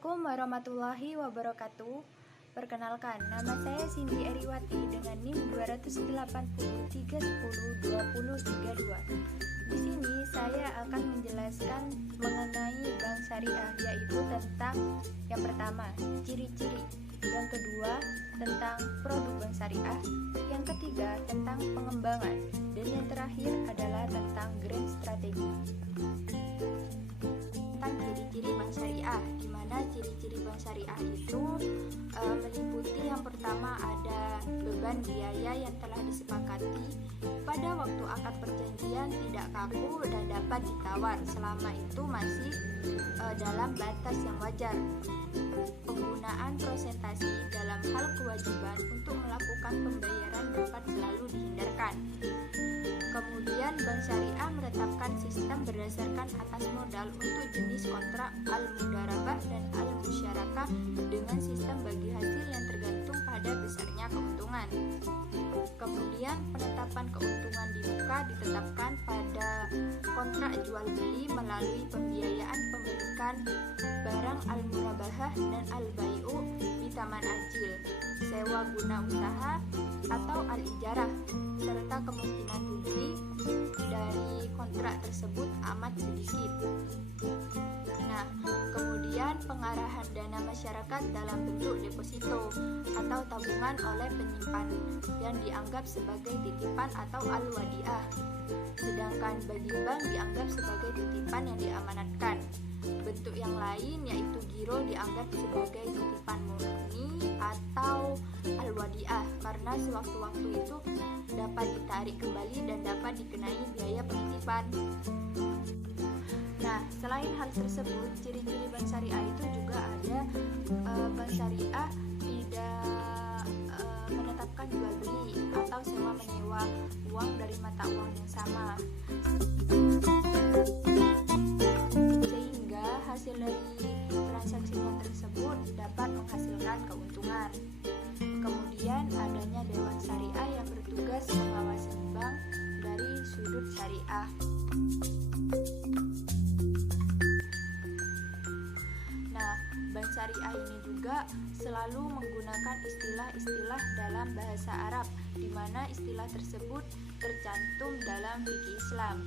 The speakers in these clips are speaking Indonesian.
Assalamualaikum warahmatullahi wabarakatuh. Perkenalkan, nama saya Cindy Eriwati dengan NIM 283102032. Di sini saya akan menjelaskan mengenai bank syariah, yaitu tentang yang pertama, ciri-ciri, yang kedua, tentang produk bank syariah, yang ketiga, tentang pengembangan, dan yang terakhir adalah tentang grand strategi. Tentang ciri-ciri bank syariah, di mana ciri-ciri bank syariah itu meliputi yang pertama ada beban biaya yang telah disepakati pada waktu akad perjanjian tidak kaku dan dapat ditawar selama itu masih dalam batas yang wajar. Penggunaan prosentasi dalam hal kewajiban untuk melakukan pembayaran dapat selalu dihindarkan. Kemudian bank syariah menetapkan sistem berdasarkan atas modal untuk jenis kontrak al-mudarabah dan al-musyarakah dengan sistem bagi hasil yang tergantung pada besarnya keuntungan. Kemudian penetapan keuntungan di muka ditetapkan pada kontrak jual beli melalui pembiayaan pemilikan barang al-murabahah dan al-bai'u di taman ajil, sewa guna usaha atau al-ijarah, serta kemungkinan rugi dari kontrak tersebut amat sedikit. Nah, kemudian pengarahan dana masyarakat dalam bentuk deposito atau tabungan oleh penyimpan yang dianggap sebagai titipan atau al-wadiah, sedangkan bagi bank dianggap sebagai titipan yang diamanatkan. Bentuk yang lain yaitu giro dianggap sebagai titipan murni atau al-wadiah karena sewaktu-waktu itu dapat ditarik kembali dan dapat dikenai biaya penitipan. Nah, selain hal tersebut, ciri-ciri bank syariah itu juga ada bank syariah tidak menetapkan jual beli atau sewa menyewa uang dari mata uang yang sama, sehingga hasil dari transaksinya tersebut dapat menghasilkan keuntungan. Kemudian adanya dewan syariah yang bertugas mengawasi bank dari sudut syariah. Bank syariah ini juga selalu menggunakan istilah-istilah dalam bahasa Arab, di mana istilah tersebut tercantum dalam fikih Islam.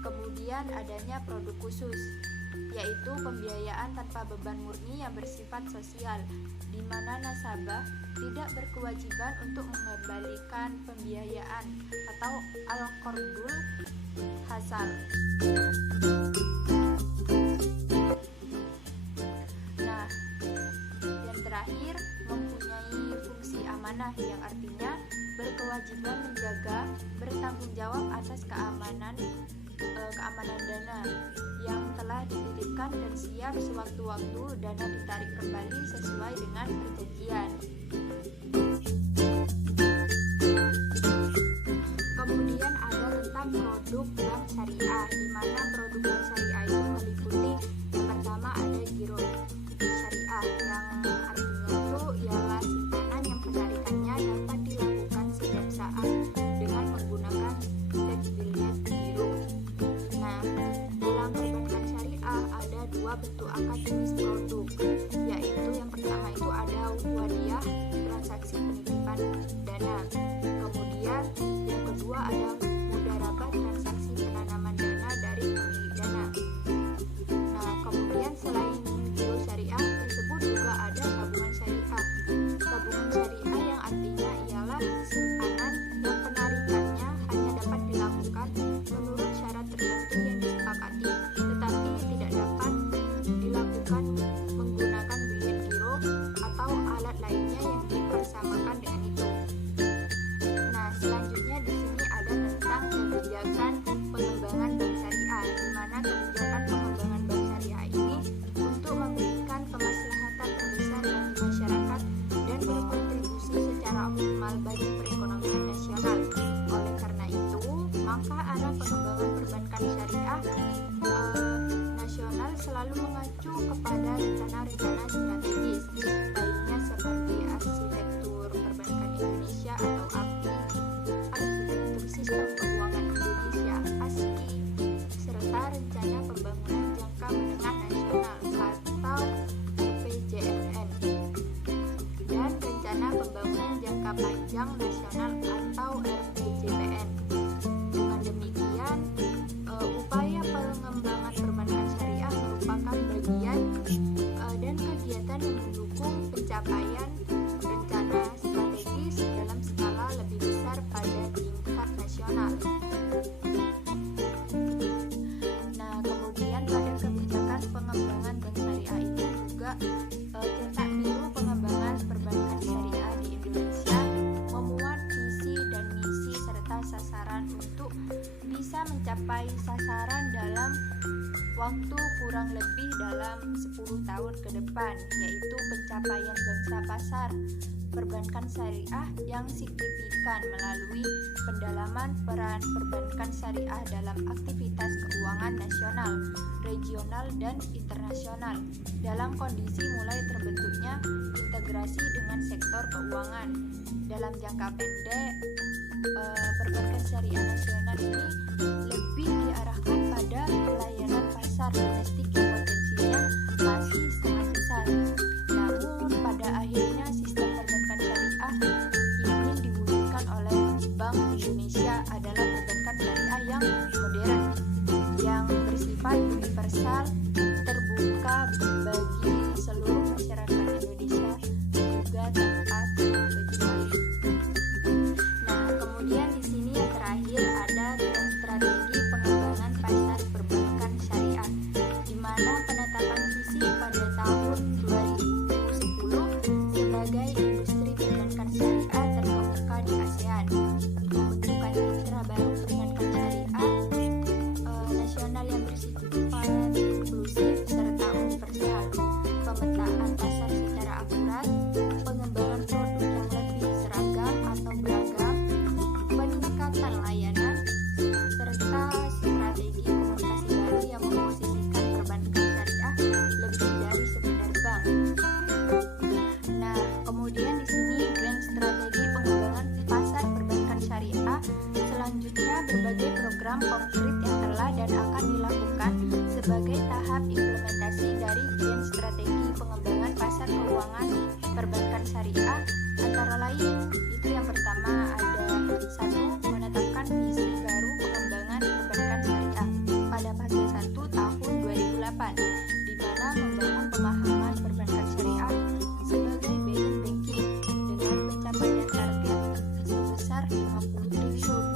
Kemudian adanya produk khusus, yaitu pembiayaan tanpa beban murni yang bersifat sosial, di mana nasabah tidak berkewajiban untuk mengembalikan pembiayaan atau al-qardul hasal. Terakhir, mempunyai fungsi amanah yang artinya berkewajiban menjaga, bertanggung jawab atas keamanan dana yang telah dititipkan dan siap sewaktu-waktu dana ditarik kembali sesuai dengan perjanjian. Kemudian ada tentang produk bank syariah, di mana produk bank syariah itu meliputi yang pertama ada giro syariah yang artinya itu ialah simpanan yang penarikannya dapat dilakukan setiap saat dengan menggunakan flexibility giro. Nah, dalam perbankan syariah ada dua bentuk akad jenis produk, yaitu yang pertama itu ada wadiah, transaksi penitipan dana. Kemudian yang kedua ada mudarabah, transaksi penanaman dana dari pemilik dana. Nah, kemudian selain giro syariah tersebut juga ada tabungan syariah. Tabungan syariah yang artinya ialah simpanan yang penarikannya hanya dapat dilakukan menurut syarat tertentu yang disepakati, tetapi tidak dapat dilakukan menggunakan bilet giro atau alat lainnya yang dipersamakan dengan itu. Nah, selanjutnya di sini ada tentang waktu kurang lebih dalam 10 tahun ke depan, yaitu pencapaian bangsa pasar perbankan syariah yang signifikan melalui pendalaman peran perbankan syariah dalam aktivitas keuangan nasional, regional, dan internasional dalam kondisi mulai terbentuknya integrasi dengan sektor keuangan. Dalam jangka pendek, perbankan syariah nasional ini lebih diarahkan pada pelayanan pasar domestik yang potensinya masih sangat besar. Namun pada akhirnya sistem perbankan syariah ingin diwujudkan oleh Bank Indonesia adalah perbankan syariah yang modern, yang bersifat universal, terbuka bagi seluruh masyarakat Indonesia, juga tanpa terkecuali. Nah, kemudian di sini yang terakhir ada strategi pengembangan pasar perbankan syariah, di mana penetapan visi pada tahun 2010 sebagai industri perbankan syariah terkemuka di ASEAN, pembentukan mitra baru perbankan syariah nasional yang bersifat inklusif serta universal, pemetaan pasar secara akurat, pengembangan produk yang lebih seragam atau beragam, peningkatan layanan, serta strategi komunikasi baru yang memposisikan perbankan syariah lebih dari sekedar bank. Nah, kemudian di sini grand strategi pengembangan pasar perbankan syariah selanjutnya berbagai program konkret yang telah dan akan dilakukan sebagai tahap implementasi dari grand strategi pengembangan pasar keuangan perbankan syariah, antara lain itu yang pertama ada 1. Menetapkan visi baru pengembangan perbankan syariah pada fase 1 tahun 2008, di mana membangun pemahaman perbankan syariah sebagai basic banking dengan pencapaian target sebesar 50 triliun.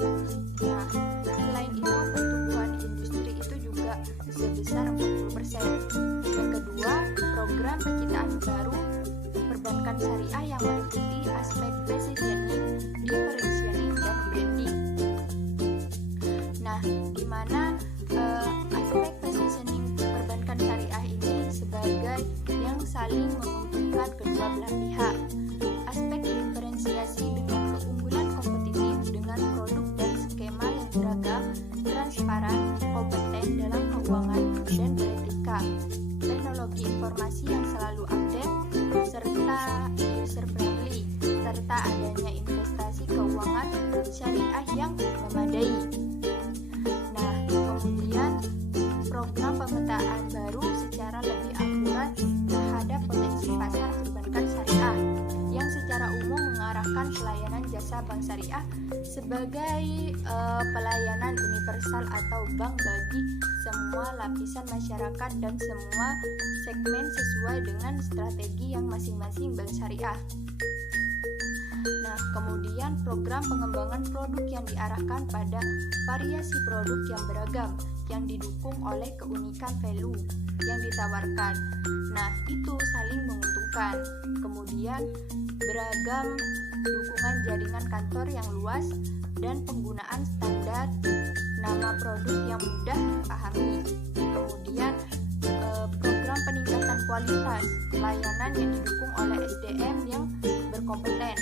Nah, selain itu pertumbuhan industri itu juga sebesar 40%. Yang kedua, program penciptaan baru perbankan syariah yang meliputi aspek positioning, differentiating, dan branding. Nah, di mana aspek positioning perbankan syariah ini sebagai yang saling menguntungkan kedua belah pihak. Aspek diferensiasi dengan keunggulan kompetitif dengan produk dan skema yang beragam, transparan, kompeten dalam keuangan, dan beretika. Teknologi informasi yang selalu update, serta user friendly, serta adanya investasi keuangan syariah yang memadai. Nah, kemudian program pemetaan baru secara lebih akurat terhadap potensi pasar perbankan syariah yang secara umum mengarahkan pelayanan jasa bank syariah sebagai pelayanan universal atau bank bagi semua lapisan masyarakat dan semua segmen sesuai dengan strategi yang masing-masing bank syariah. Nah, kemudian program pengembangan produk yang diarahkan pada variasi produk yang beragam yang didukung oleh keunikan value yang ditawarkan. Nah, itu saling menguntungkan. Kemudian beragam dukungan jaringan kantor yang luas dan penggunaan standar nama produk yang mudah dipahami. Kemudian program peningkatan kualitas layanan yang didukung oleh SDM yang berkompeten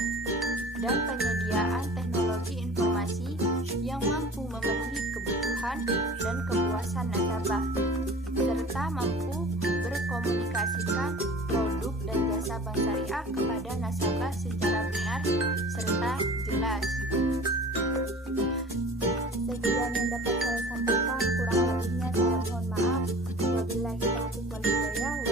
dan penyediaan teknologi informasi yang mampu memenuhi kebutuhan dan kepuasan nasabah, serta mampu berkomunikasikan produk dan jasa bank syariah kepada nasabah secara benar serta jelas. Sekian yang dapat saya sampaikan, kurang lebihnya saya mohon maaf. Wabillahi taufiq wal hidayah.